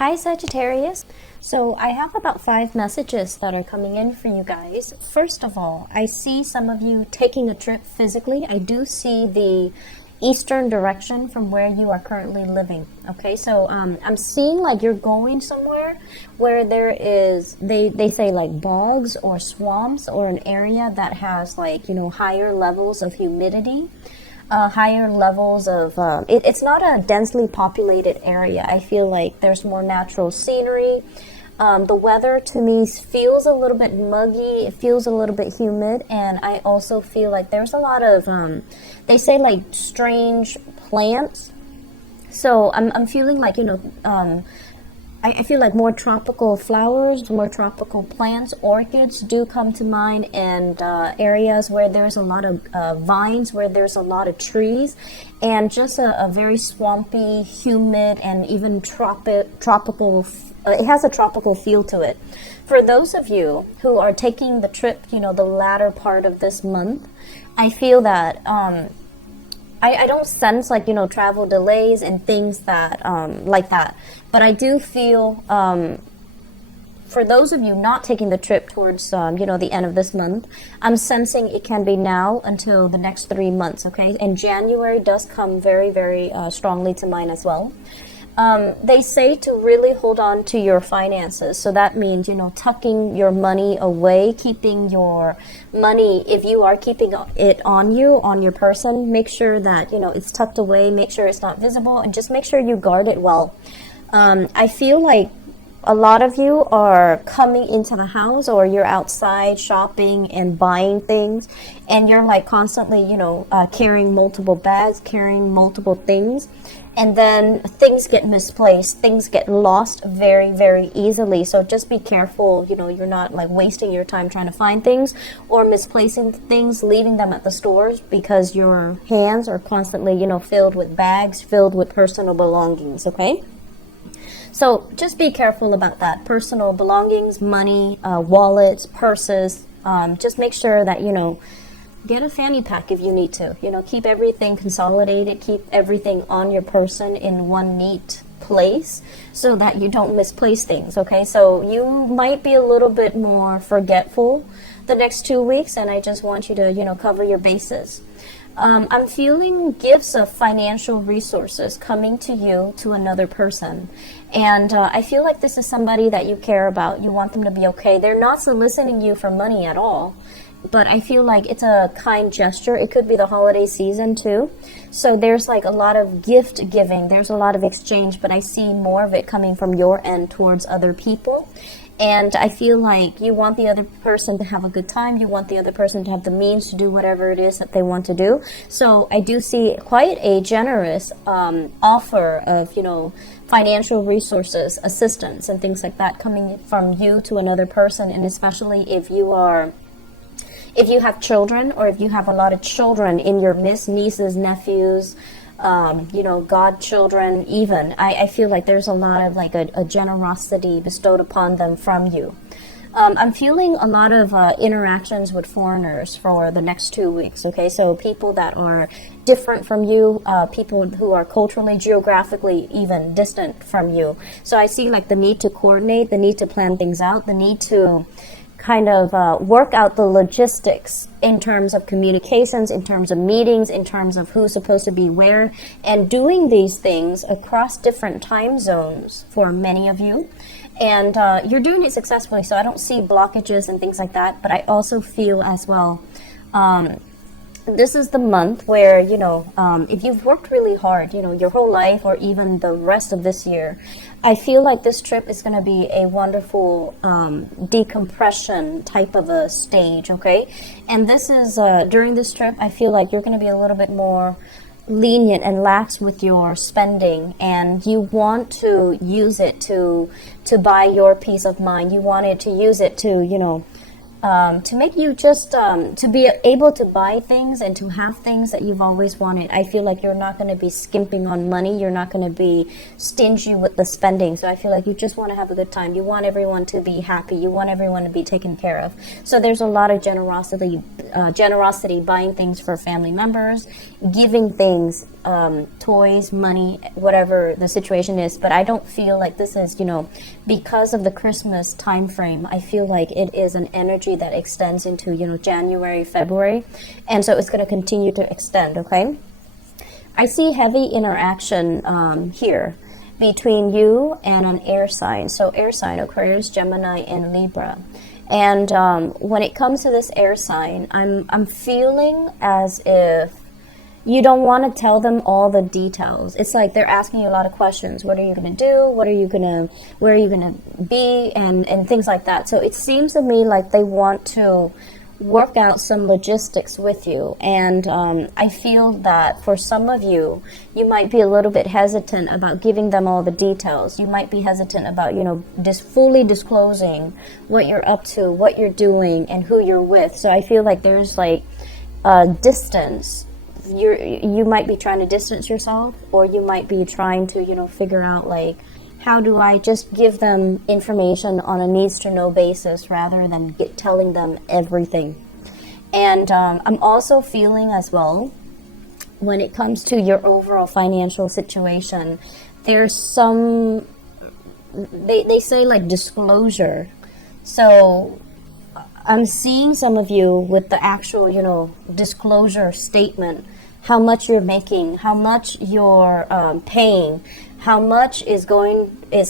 Hi Sagittarius. So I have about 5 messages that are coming in for you guys. First of all, I see some of you taking a trip physically. I do see the eastern direction from where you are currently living. Okay, so I'm seeing like you're going somewhere where there is, they say like bogs or swamps or an area that has like, higher levels of humidity. Higher levels of it's not a densely populated area. I feel like there's more natural scenery. The weather to me feels a little bit muggy. It feels a little bit humid, and I also feel like there's a lot of they say like strange plants. So I'm feeling like I feel like more tropical flowers, more tropical plants, orchids do come to mind, and areas where there's a lot of vines, where there's a lot of trees, and just a very swampy, humid, and even tropical. It has a tropical feel to it. For those of you who are taking the trip, the latter part of this month, I feel that I don't sense like, travel delays and things that like that. But I do feel for those of you not taking the trip towards, the end of this month, I'm sensing it can be now until the next 3 months, okay? And January does come very, very strongly to mind as well. They say to really hold on to your finances. So that means, tucking your money away, keeping your money, if you are keeping it on you, on your person, make sure that, it's tucked away, make sure it's not visible, and just make sure you guard it well. I feel like a lot of you are coming into the house, or you're outside shopping and buying things, and you're like constantly, carrying multiple bags, carrying multiple things. And then things get misplaced, things get lost very, very easily. So just be careful, you're not like wasting your time trying to find things or misplacing things, leaving them at the stores, because your hands are constantly, filled with bags, filled with personal belongings, okay? So just be careful about that. Personal belongings, money, wallets, purses. Just make sure that, get a fanny pack if you need to. Keep everything consolidated, keep everything on your person in one neat place so that you don't misplace things, okay? So you might be a little bit more forgetful the next 2 weeks, and I just want you to, cover your bases. I'm feeling gifts of financial resources coming to you, to another person. And I feel like this is somebody that you care about. You want them to be okay. They're not soliciting you for money at all, but I feel like it's a kind gesture. It could be the holiday season too. So there's like a lot of gift giving. There's a lot of exchange, but I see more of it coming from your end towards other people. And I feel like you want the other person to have a good time. You want the other person to have the means to do whatever it is that they want to do. So I do see quite a generous offer of, financial resources, assistance, and things like that coming from you to another person. And especially if you have children, or if you have a lot of children in your midst, nieces, nephews, godchildren even, I feel like there's a lot of like a generosity bestowed upon them from you. I'm feeling a lot of interactions with foreigners for the next 2 weeks, okay? So people that are different from you, people who are culturally, geographically even distant from you. So I see like the need to coordinate, the need to plan things out, the need to kind of work out the logistics in terms of communications, in terms of meetings, in terms of who's supposed to be where, and doing these things across different time zones for many of you. And you're doing it successfully, so I don't see blockages and things like that. But I also feel as well, this is the month where, if you've worked really hard, your whole life, or even the rest of this year, I feel like this trip is going to be a wonderful decompression type of a stage, okay? And this is, during this trip, I feel like you're going to be a little bit more lenient and lax with your spending, and you want to use it to buy your peace of mind. You wanted to use it to, to make you just to be able to buy things and to have things that you've always wanted. I feel like you're not going to be skimping on money. You're not going to be stingy with the spending. So I feel like you just want to have a good time. You want everyone to be happy. You want everyone to be taken care of. So there's a lot of generosity, buying things for family members, giving things, toys, money, whatever the situation is. But I don't feel like this is, because of the Christmas time frame, I feel like it is an energy that extends into, January, February. And so it's going to continue to extend, okay? I see heavy interaction here between you and an air sign. So air sign, Aquarius, Gemini, and Libra. And when it comes to this air sign, I'm feeling as if you don't want to tell them all the details. It's like they're asking you a lot of questions. What are you going to do? Where are you going to be? And things like that. So it seems to me like they want to work out some logistics with you. And I feel that for some of you, you might be a little bit hesitant about giving them all the details. You might be hesitant about, fully disclosing what you're up to, what you're doing, and who you're with. So I feel like there's like a distance. You might be trying to distance yourself, or you might be trying to, figure out like, how do I just give them information on a needs to know basis rather than telling them everything. And I'm also feeling as well, when it comes to your overall financial situation, there's some, they say like disclosure. So I'm seeing some of you with the actual, disclosure statement, how much you're making, how much you're paying, how much is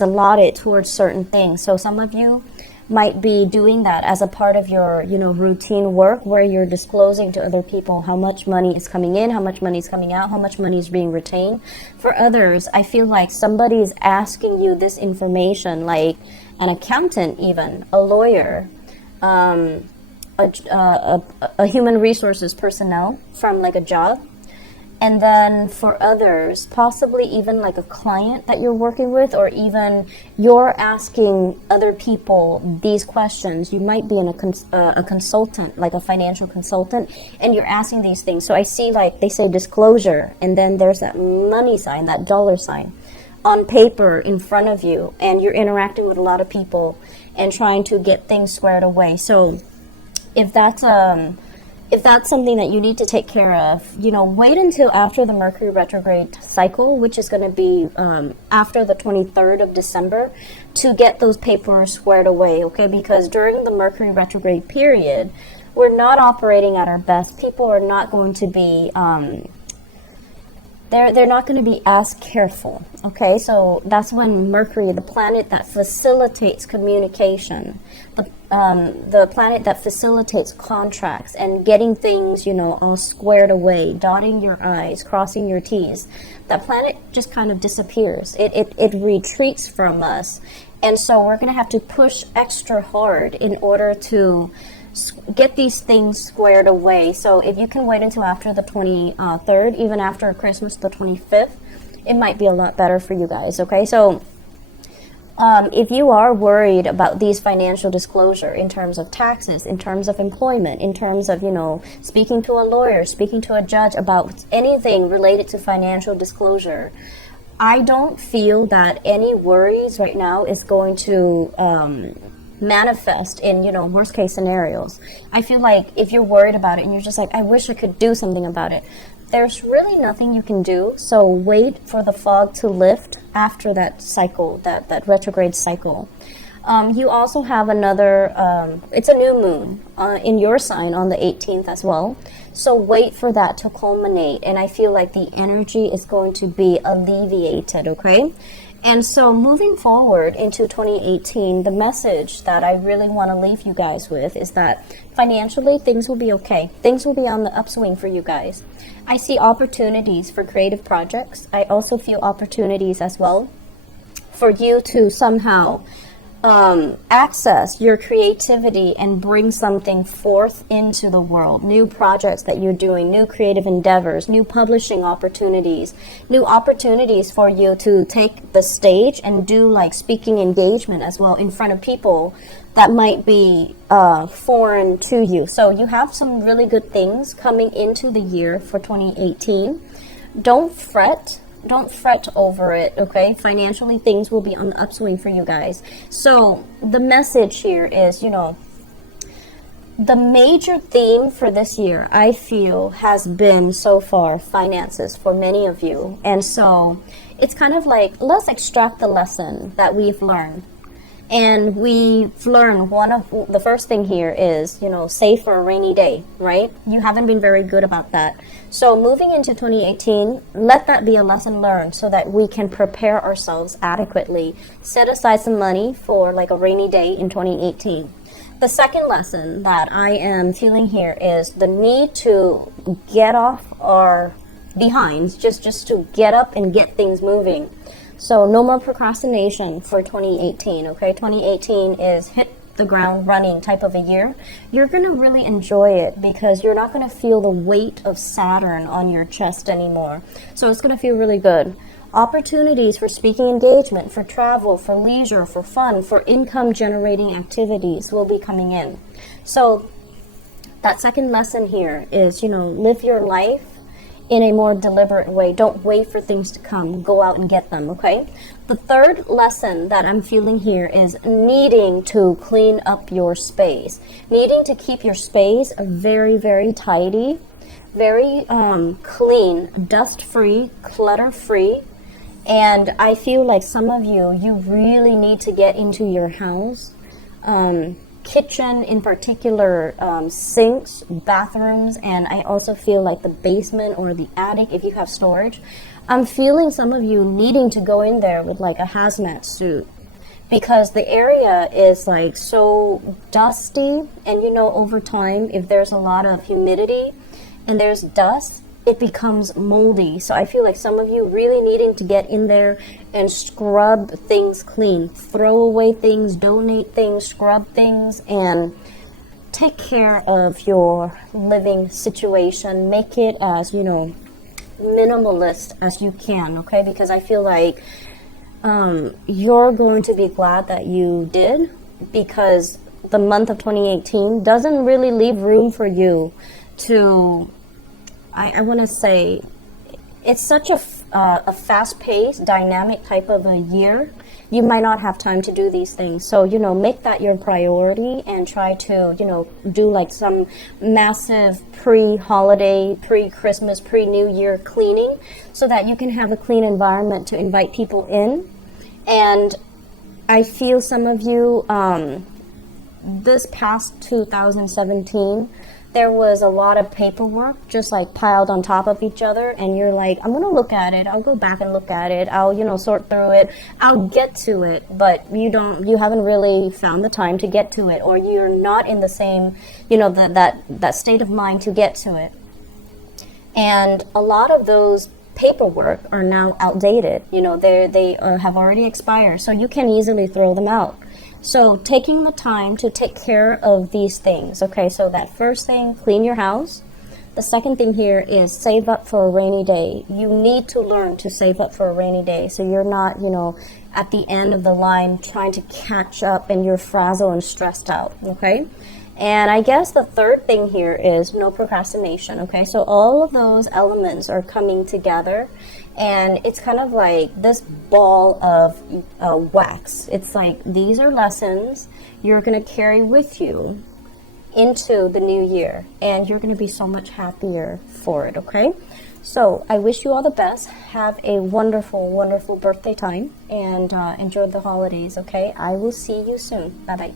allotted towards certain things. So some of you might be doing that as a part of your, routine work, where you're disclosing to other people how much money is coming in, how much money is coming out, how much money is being retained. For others, I feel like somebody is asking you this information, like an accountant even, a lawyer, a human resources personnel from like a job. And then for others, possibly even like a client that you're working with, or even you're asking other people these questions. You might be a consultant, like a financial consultant, and you're asking these things. So I see, like they say disclosure, and then there's that money sign, that dollar sign on paper in front of you, and you're interacting with a lot of people and trying to get things squared away. So if that's something that you need to take care of, wait until after the Mercury retrograde cycle, which is going to be after the 23rd of December, to get those papers squared away, okay? Because during the Mercury retrograde period, we're not operating at our best. People are not going to be, they're not going to be as careful, okay? So that's when Mercury, the planet that facilitates communication, the planet that facilitates contracts and getting things, all squared away, dotting your I's, crossing your T's, that planet just kind of disappears. It retreats from us. And so we're going to have to push extra hard in order to get these things squared away. So if you can wait until after the 23rd, even after Christmas, the 25th, it might be a lot better for you guys, okay? So if you are worried about these financial disclosure in terms of taxes, in terms of employment, in terms of, speaking to a lawyer, speaking to a judge about anything related to financial disclosure, I don't feel that any worries right now is going to manifest in, worst case scenarios. I feel like if you're worried about it and you're just like, I wish I could do something about it, there's really nothing you can do. So wait for the fog to lift after that cycle, that retrograde cycle. You also have another, it's a new moon in your sign on the 18th as well. So wait for that to culminate. And I feel like the energy is going to be alleviated, okay? And so moving forward into 2018, the message that I really want to leave you guys with is that financially, things will be okay. Things will be on the upswing for you guys. I see opportunities for creative projects. I also feel opportunities as well for you to somehow access your creativity and bring something forth into the world. New projects that you're doing, new creative endeavors, new publishing opportunities, new opportunities for you to take the stage and do like speaking engagement as well in front of people that might be foreign to you. So you have some really good things coming into the year for 2018. Don't fret. Don't fret over it, okay? Financially, things will be on the upswing for you guys. So the message here is, you know, the major theme for this year, I feel, has been so far finances for many of you. And so it's kind of like, let's extract the lesson that we've learned. And we've learned one of the first thing here is, you know, save for a rainy day, right? You haven't been very good about that. So moving into 2018, let that be a lesson learned so that we can prepare ourselves adequately. Set aside some money for like a rainy day in 2018. The second lesson that I am feeling here is the need to get off our behinds, just to get up and get things moving. So no more procrastination for 2018, okay? 2018 is hit the ground running type of a year. You're going to really enjoy it because you're not going to feel the weight of Saturn on your chest anymore. So it's going to feel really good. Opportunities for speaking engagement, for travel, for leisure, for fun, for income generating activities will be coming in. So that second lesson here is, you know, live your life in a more deliberate way. Don't wait for things to come. Go out and get them, okay? The third lesson that I'm feeling here is needing to clean up your space. Needing to keep your space very, very tidy, very clean, dust-free, clutter-free. And I feel like some of you really need to get into your house. Kitchen in particular, sinks, bathrooms, and I also feel like the basement or the attic if you have storage. I'm feeling some of you needing to go in there with like a hazmat suit because the area is like so dusty, and you know, over time if there's a lot of humidity and there's dust, it becomes moldy. So I feel like some of you really needing to get in there and scrub things clean, throw away things, donate things, scrub things, and take care of your living situation. Make it as, you know, minimalist as you can, okay? Because I feel like you're going to be glad that you did, because the month of 2018 doesn't really leave room for you to, I want to say, it's such a fast-paced, dynamic type of a year. You might not have time to do these things. So, you know, make that your priority and try to, you know, do like some massive pre-holiday, pre-Christmas, pre-New Year cleaning so that you can have a clean environment to invite people in. And I feel some of you, this past 2017, there was a lot of paperwork just like piled on top of each other, and you're like, I'm going to look at it. I'll go back and look at it. I'll, you know, sort through it. I'll get to it, but you haven't really found the time to get to it, or you're not in the same, you know, that state of mind to get to it. And a lot of those paperwork are now outdated. You know, they have already expired, so you can easily throw them out. So taking the time to take care of these things, okay? So that first thing, clean your house. The second thing here is save up for a rainy day. You need to learn to save up for a rainy day so you're not, you know, at the end of the line trying to catch up and you're frazzled and stressed out, okay? And I guess the third thing here is no procrastination, okay? So all of those elements are coming together, and it's kind of like this ball of wax. It's like these are lessons you're going to carry with you into the new year, and you're going to be so much happier for it, okay? So I wish you all the best. Have a wonderful, wonderful birthday time, and enjoy the holidays, okay? I will see you soon. Bye-bye.